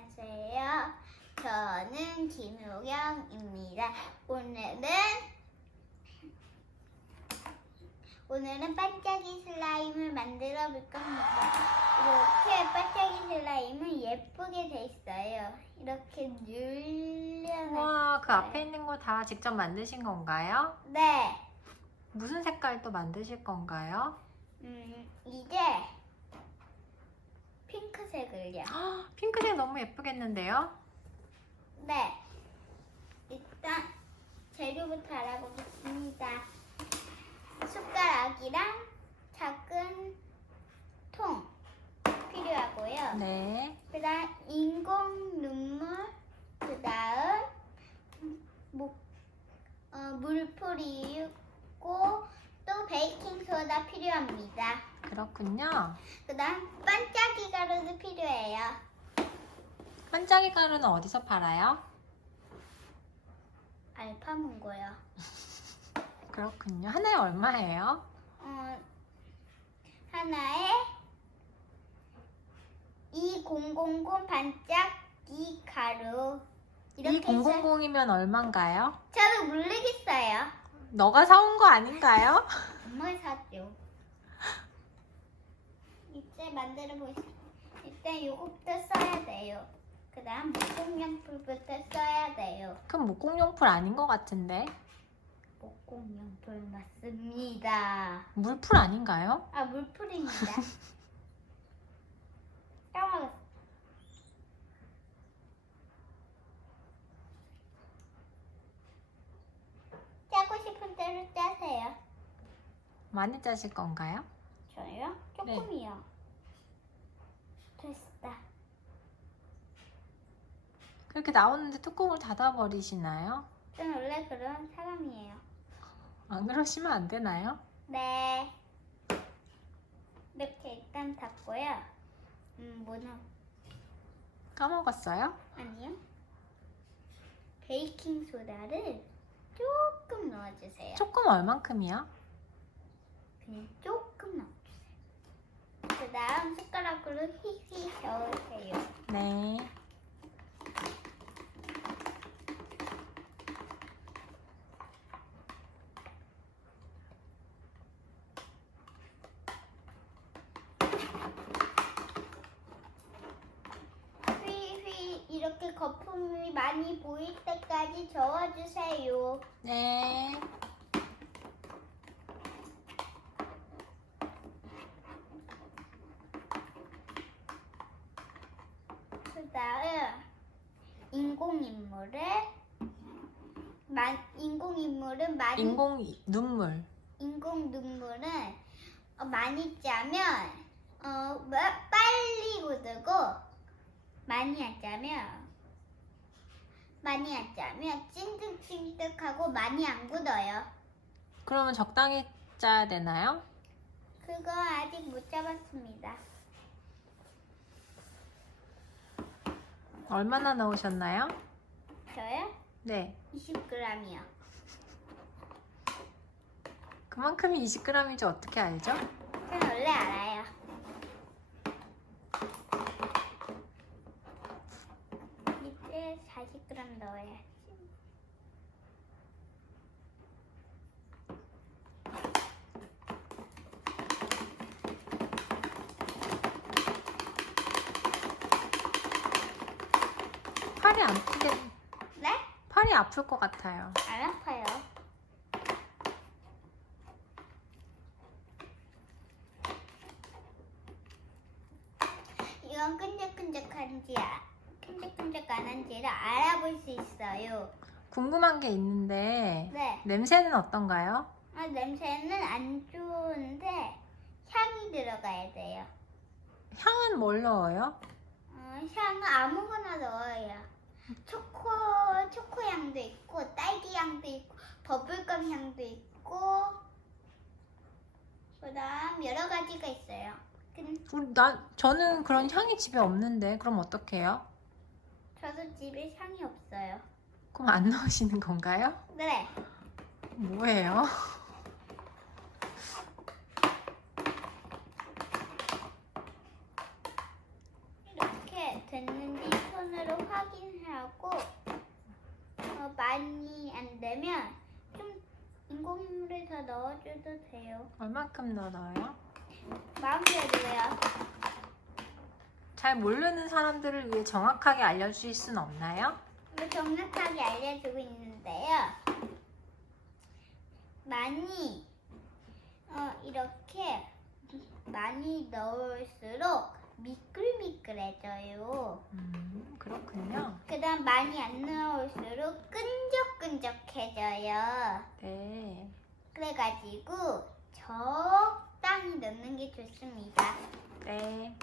안녕하세요. 저는 김효경입니다. 오늘은 오늘은 반짝이 슬라임을 만들어 볼 겁니다. 이렇게 반짝이 슬라임은 예쁘게 돼 있어요. 이렇게 눌려놔. 우와, 그 앞에 있는 거 다 직접 만드신 건가요? 네. 무슨 색깔 또 만드실 건가요? 음, 이제 핑크색 을요. 헉, 핑크색 너무 예쁘겠는데요? 네. 일단 재료부터 알아보겠습니다. 숟가락이랑 작은 통 필요하고요. 네. 그다음 인공 눈물, 그다음 목, 어, 물풀이고 또 베이킹 소다 필요합니다. 그렇군요. 그다음 가루도 필요해요. 반짝이 가루는 어디서 팔아요? 알파문고요. 그렇군요. 하나에 얼마예요? 어, 하나에 2000 반짝이 가루 이렇게 이 000이면 얼마인가요? 저도 모르겠어요. 너가 사온 거 아닌가요? 정말 샀죠. 이제 만들어 보겠습니다. 일단 요거부터 써야 돼요. 그 다음 목공용풀부터 써야 돼요. 그럼 목공용풀 아닌 것 같은데. 목공용풀 맞습니다. 물풀 아닌가요? 아 물풀입니다. 까먹었어. 짜고 싶은 대로 짜세요. 많이 짜실 건가요? 저요? 조금이요. 됐다. 그렇게 나오는데 뚜껑을 닫아버리시나요? 저는 원래 그런 사람이에요. 안 그러시면 안 되나요? 네. 이렇게 일단 닫고요. 음, 뭐는 까먹었어요? 아니요. 베이킹 소다를 조금 넣어주세요. 조금 얼만큼이요? 그냥 조금 넣어주세요. 그 다음 숟가락으로 휘휘 저으세요. 네. 휘휘 이렇게 거품이 많이 보일 때까지 저어주세요. 네. 다음 인공인물을 만, 인공인물은 많이 인공 눈물. 인공 눈물은 어, 많이 짜면 어, 마- 빨리 굳고 많이 안 짜면 많이 안 짜면 찐득찐득하고 많이 안 굳어요. 그러면 적당히 짜야 되나요? 그거 아직 못 잡았습니다. 얼마나 넣으셨나요? 저요? 네. 20g이요. 그만큼이 20g인지 어떻게 알죠? 저는 원래 알아요. 이제 40g 넣어야지. 팔이 안 아프게, 네? 팔이 아플 것 같아요. 안 아파요. 이건 끈적끈적한지 아- 끈적끈적 안 한지를 알아볼 수 있어요. 궁금한 게 있는데, 네. 냄새는 어떤가요? 아, 냄새는 안 좋은데 향이 들어가야 돼요. 향은 뭘 넣어요? 어, 향은 아무거나 넣어요. 초코 초코 향도 있고 딸기 향도 있고 버블껌 향도 있고 그다음 여러 가지가 있어요. 근 우리- 나, 저는 그런 향이 집에 없는데, 그럼 어떡해요? 저도 집에 향이 없어요. 그럼 안 넣으시는 건가요? 네. 뭐예요? 이렇게 됐는지 손 해갖고 어, 많이 안 되면 좀 인공물을 더 넣어줘도 돼요. 얼마큼 넣어요? 마음대로요. 잘 모르는 사람들을 위해 정확하게 알려주실 순 없나요? 네, 정확하게 알려주고 있는데요. 많이 어, 이렇게 많이 넣을수록 미끌 미끌해져요. 음, 그렇군요. 그다음 많이 안 넣을수록 끈적끈적해져요. 네. 그래가지고 적당히 넣는 게 좋습니다. 네.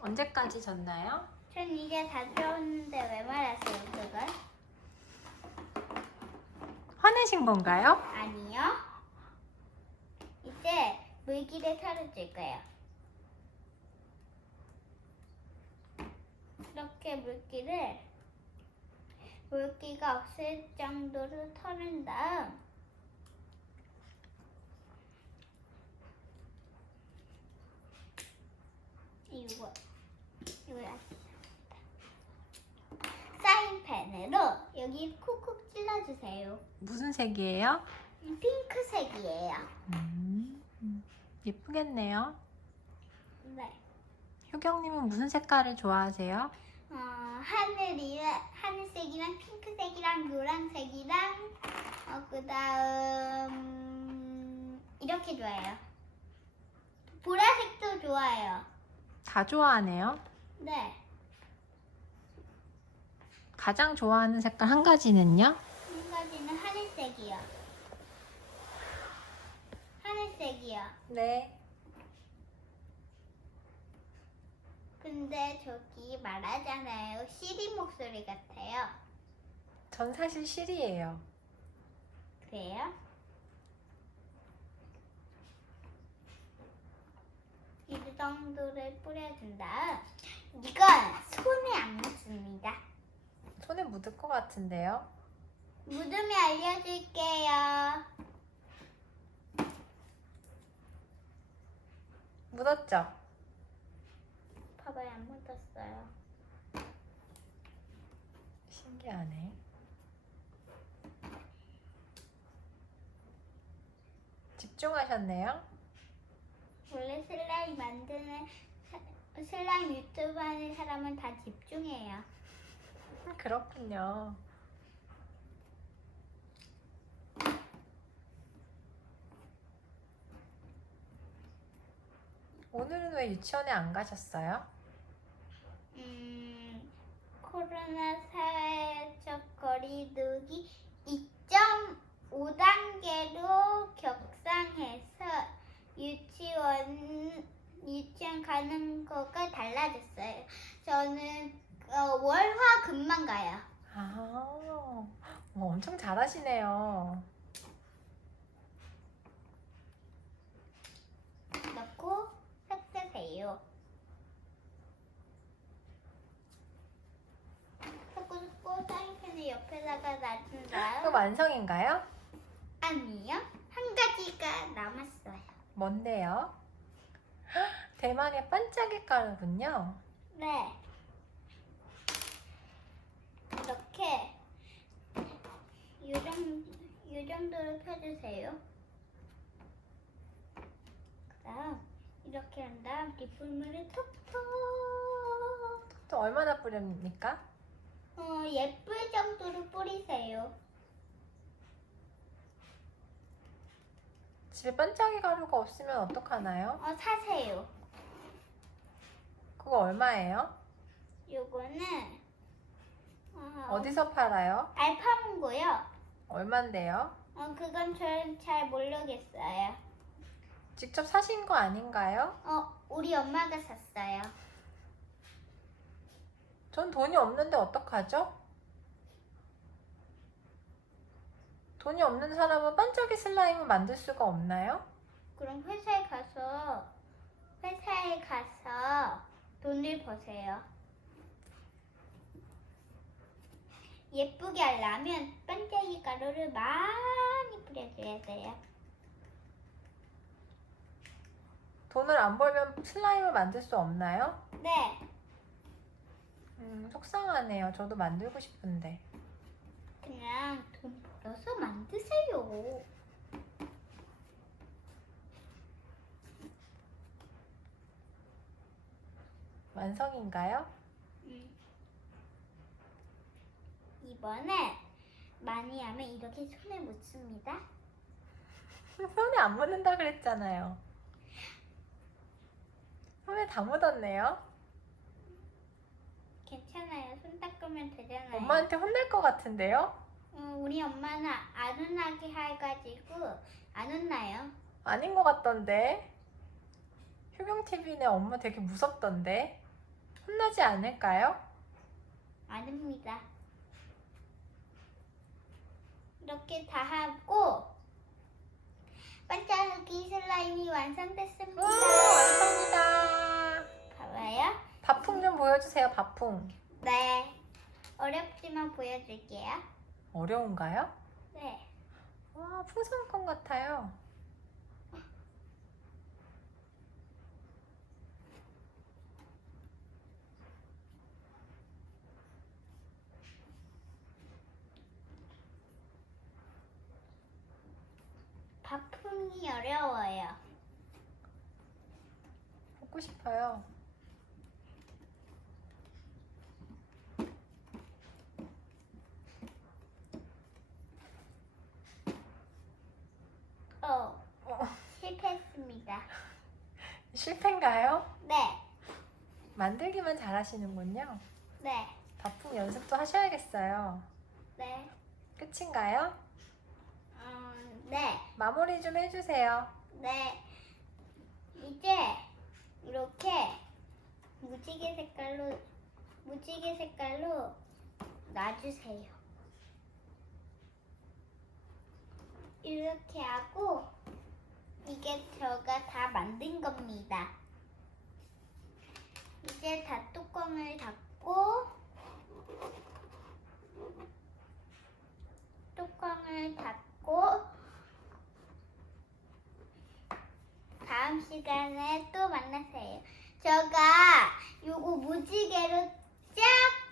언제까지 졌나요? 전 이제 다 들었는데 왜 말았어요 그걸? 화내신 건가요? 아니요. 이제 물기를 털어줄 거예요. 이렇게 물기를 물기가 없을 정도로 털은 다음 이거 이거 사인펜으로 여기 콕콕 찔러주세요. 무슨 색이에요? 핑크색이에요. 음, 예쁘겠네요. 네. 효경님은 무슨 색깔을 좋아하세요? 어, 하늘이랑 하늘색이랑 핑크색이랑 노란색이랑 어, 그다음 이렇게 좋아해요. 보라색도 좋아해요. 다 좋아하네요. 네. 가장 좋아하는 색깔 한 가지는요? 한 가지는 하늘색이요. 하늘색이요. 네. 근데 저기 말하잖아요. 시리 목소리 같아요. 전 사실 실이에요. 그래요? 이 정도를 뿌려준 다음 이건 손에 안 묻습니다. 손에 묻을 것 같은데요? 묻으면 알려줄게요. 묻었죠? 봐봐요, 안 묻었어요. 신기하네. 집중하셨네요? 원래 슬라임 만드는 사- 슬라임 유튜브 하는 사람은 다 집중해요. 그렇군요. 오늘은 왜 유치원에 안 가셨어요? 음, 코로나 사회적 거리두기 2.5단계로 격상해서 유치원 유치원 가는 거가 달라졌어요. 저는 어, 월화 금만 가요. 아, 어, 엄청 잘하시네요. 넣고 섞으세요. 섞고 섞고 사인펜을 옆에다가 놔준 그 다음 완성인가요? 아니요 한 가지가 남았어요. 뭔데요? 헉, 대망의 반짝이 가루군요. 네. 이렇게 요, 정, 요 정도로 펴주세요. 그다음 이렇게 한 다음 뒷부분을 톡톡 또 얼마나 뿌립니까? 어, 예쁠 정도로 뿌리세요. 집에 반짝이 가루가 없으면 어떡하나요? 어, 사세요. 그거 얼마예요? 요거는 어, 어디서 팔아요? 알파문고요. 얼만데요? 어, 그건 잘 모르겠어요. 직접 사신 거 아닌가요? 어, 우리 엄마가 샀어요. 전 돈이 없는데 어떡하죠? 돈이 없는 사람은 반짝이 슬라임을 만들 수가 없나요? 그럼 회사에 가서 회사에 가서 돈을 버세요. 예쁘게 하려면 반짝이 가루를 많이 뿌려줘야 돼요. 돈을 안 벌면 슬라임을 만들 수 없나요? 네, 음, 속상하네요. 저도 만들고 싶은데. 그냥 돈 벌어서 만드세요. 완성인가요? 음. 이번에 많이 하면 이렇게 손에 묻습니다. 손에 안 묻는다 그랬잖아요. 손에 다 묻었네요. 괜찮아요. 손 닦으면 되잖아요. 엄마한테 혼날 것 같은데요? 음, 우리 엄마는 안 혼나게 해가지고 안 혼나요. 아닌 것 같던데. 효경 TV네 엄마 되게 무섭던데. 혼나지 않을까요? 안 합니다. 이렇게 다 하고 반짝이 슬라임이 완성됐습니다. 와 완성이다. 봐봐요. 밥풍 좀 보여주세요. 밥풍. 네. 어렵지만 보여줄게요. 어려운가요? 네. 와 풍선껌 같아요. 바풍이 어려워요. 먹고 싶어요. 어, 어, 실패했습니다. 실패인가요? 네. 만들기만 잘하시는군요. 네. 밥풍 연습도 하셔야겠어요. 네. 끝인가요? 음, 네. 마무리 좀 해주세요. 네. 이제 이렇게 무지개 색깔로 무지개 색깔로 놔주세요. 이렇게 하고 이게 제가 다 만든 겁니다. 이제 다 뚜껑을 닫고 뚜껑을 닫고 다음 시간에 또 만나세요. 제가 요거 무지개로 쫙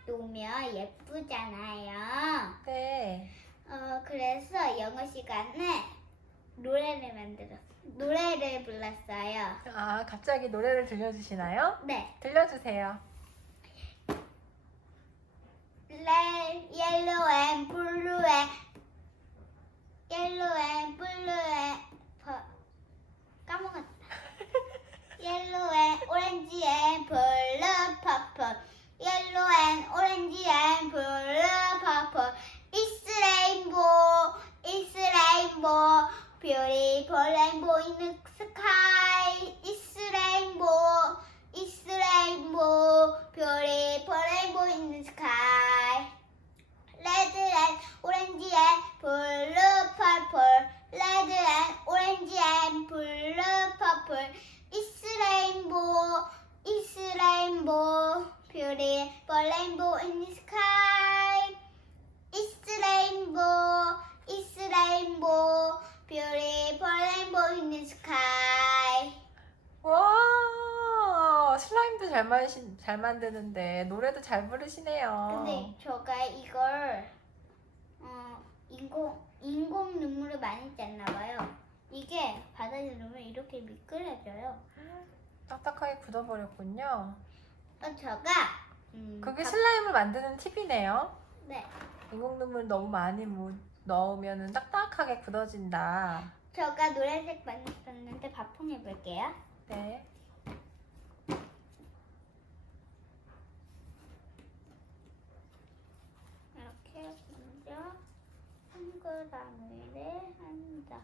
놓으면 예쁘잖아요. 네. 어, 그래서 영어 시간에 노래를 만들었어요. 노래를 불렀어요. 아, 갑자기 노래를 들려주시나요? 네. 들려주세요. Red, yellow and blue and yellow and blue and 버- 까먹었다. yellow and orange and blue purple. Yellow and orange and blue purple. It's rainbow. It's rainbow. Beautiful rainbow in the sky. It's rainbow. It's rainbow. Beautiful rainbow in the sky. Red and orange and blue purple. Red and orange and blue purple. It's rainbow. It's rainbow. Beautiful rainbow in the sky. It's rainbow. It's rainbow. Beautiful rainbow in the sky. 와, 슬라임도 잘, 마시, 잘 만드는데 노래도 잘 부르시네요. 근데 제가 이걸 어, 인공 인공 눈물을 많이 짰나 봐요. 이게 바닥에 넣으면 이렇게 미끄러져요. 딱딱하게 굳어버렸군요. 또 제가 음, 그게 밥- 슬라임을 만드는 팁이네요. 네, 인공 눈물 너무 많이 무, 넣으면 딱딱하게 굳어진다. 제가 노란색 만들었는데 바풍해 볼게요. 네. 이렇게 먼저 동그라미를 한다.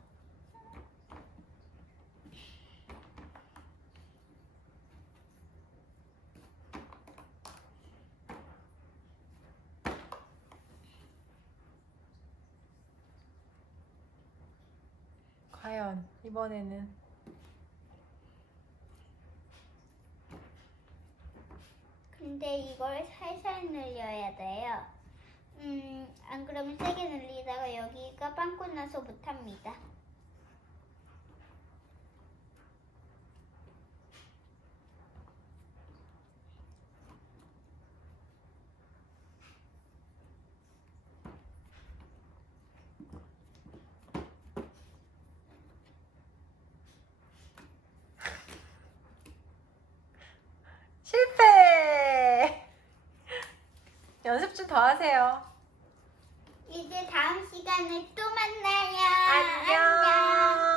과연 이번에는 근데 이걸 살살 늘려야 돼요. 음, 안 그러면 세게 늘리다가 여기가 빵꾸 나서 못합니다. 더 하세요. 이제 다음 시간에 또 만나요. 안녕.